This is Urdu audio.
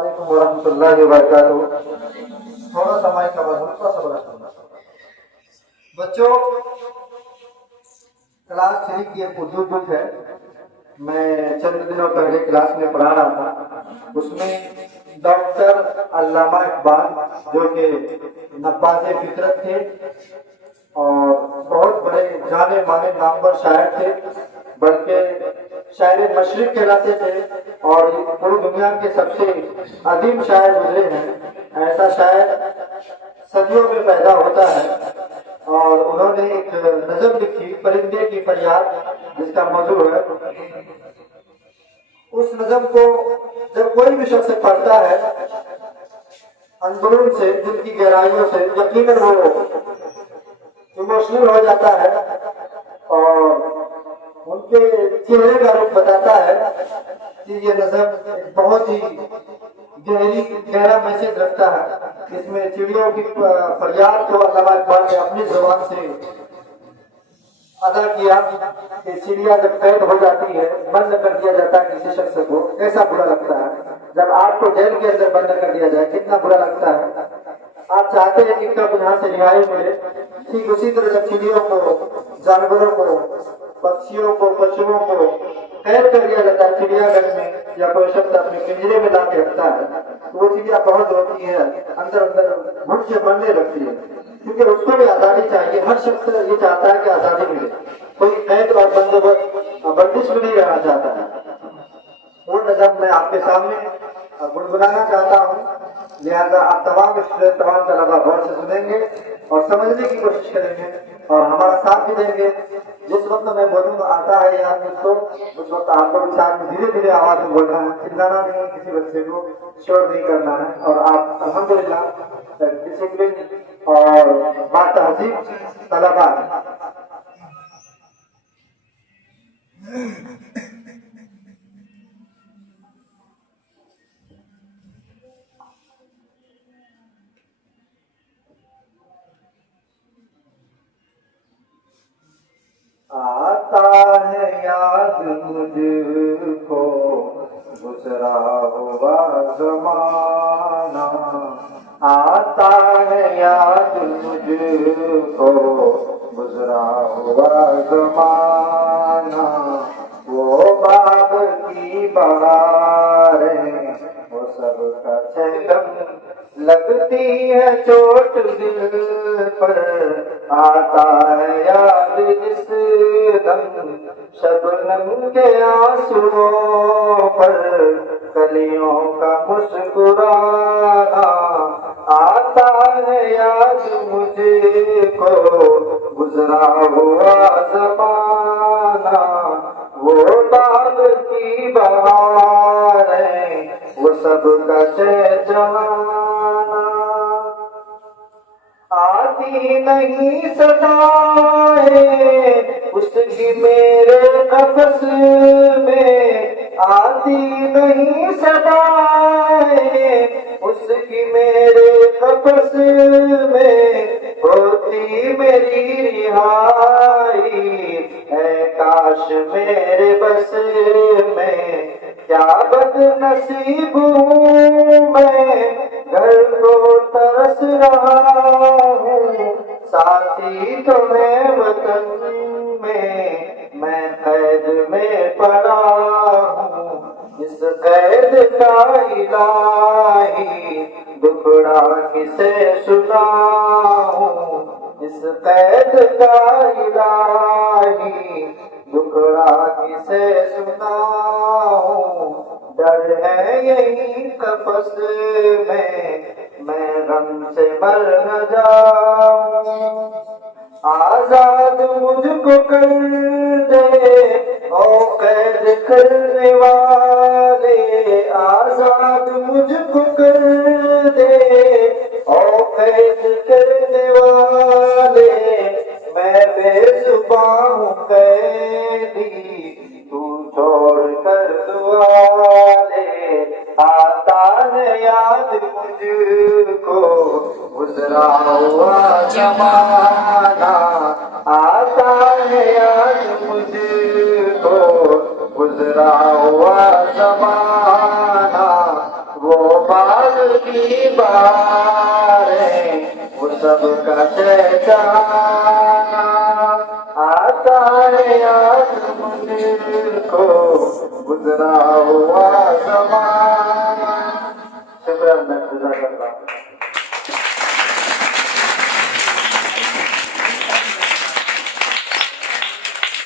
علیکم ورحمۃ اللہ وبرکاتہ۔ تھوڑا سا مائک کا آواز ہلکا سا بڑا کرنا۔ بچوں، کلاس 3 کی ایک اردو بک ہے، میں چند دنوں پہلے کلاس میں پڑھا رہا تھا۔ اس میں ڈاکٹر علامہ اقبال جو کہ نباز فطرت تھے اور بہت بڑے جانے مانے نامور شاعر تھے، بلکہ شاعر مشرق کہلاتے تھے اور پوری دنیا کے سب سے عظیم شاعر گزرے ہیں۔ ایسا شاعر صدیوں میں پیدا ہوتا ہے اور انہوں نے ایک نظم لکھی، پرندے کی فریاد، جس کا موضوع ہے۔ اس نظم کو جب کوئی بھی شخص پڑھتا ہے اندرون سے، دل کی گہرائیوں سے، یقیناً وہ ایموشنل ہو جاتا ہے اور ان کے چہرے کا رخ بتاتا ہے کہ یہ نظم ایک بہت ہی گہرا میسج رکھتا ہے۔ اس میں چڑیوں کی فریاد کو علامہ اقبال نے اپنی زبان سے ادا کیا کہ چڑیا جب قید ہو جاتی ہے، بند کر دیا جاتا ہے کسی شخص کو، کیسا برا لگتا ہے۔ جب آپ کو جیل کے اندر بند کر دیا جائے کتنا برا لگتا ہے۔ آپ چاہتے ہیں کہ کب یہاں سے رہائی ملے، ٹھیک اسی طرح جب چڑیوں کو، جانوروں کو، پکشیوں کو، پشوؤں کو قید کر دیا جاتا ہے چڑیا گھر میں، یا کوئی شخص اپنے پنجرے میں لا کے رکھتا ہے، تو وہ چڑیا بہت روتی ہے، اندر اندر گھٹ کے مرنے لگتی ہے، کیونکہ اس کو بھی آزادی چاہیے۔ ہر شخص یہ چاہتا ہے کہ آزادی ملے، کوئی قید اور بندش میں نہیں رہنا چاہتا ہے۔ وہ نظم میں آپ کے سامنے گنگنانا چاہتا ہوں، لہذا آپ تمام طلبا غور سے سنیں گے اور سمجھنے کی کوشش کریں گے اور ہمارا ساتھ بھی دیں گے۔ جس وقت میں بولوں گا آتا ہے یا مجھ کو، اس وقت آپ کو بھی ساتھ میں دھیرے دھیرے آواز میں بولنا ہے، چلانا نہیں، کسی بچے کو شور نہیں کرنا ہے، اور آپ الحمدللہ ڈسپلن اور باتہذیب طلبا ہیں۔ آتا ہے یاد مجھ کو گزرا ہوا زمانہ، آتا ہے یاد مجھ کو گزرا ہوا زمانہ، وہ باغ کی بہاریں، وہ سب کا چہرم لگتی ہے چوٹ دل پر، آتا ہے یاد جس دم شبنم کے آنسوؤں پر، کلیوں کا مسکرانا، آتا ہے یاد مجھے کو گزرا ہوا زمانہ، وہ باغ کی بہاریں، وہ سب کا چہچہانا، آتی نہیں صدائیں اس کی میرے قفس میں، آتی نہیں صدائیں اس کی میرے قفس میں، ہوتی میری رہائی اے کاش میرے بس میں، کیا بد نصیب ہوں میں، گھر کو ترس رہا ہوں، ساتھی تو میں وطن میں قید میں پڑا ہوں، اس قید کا الہی دکھڑا کسے سناؤں، اس قید کا الہی دکھڑا کسے سناؤں، ڈر ہے یہی قفس میں غم سے مر نہ جاؤں، آزاد مجھ کو کر دے او قید کرنے والے، آزاد مجھ کو کر دے او قید کرنے والے، میں بے زباں ہوں قیدی، تو چھوڑ کر دعا لے، آتا ہے یاد مجھ کو گزرا ہوا زمانہ، آتا ہے یاد مجھ کو گزرا ہوا زمانہ، وہ اب کی بار ہے وہ سب کا شہنشاہ آتا ہے یاد مجھ کو گزرا ہوا زمان. شکریہ.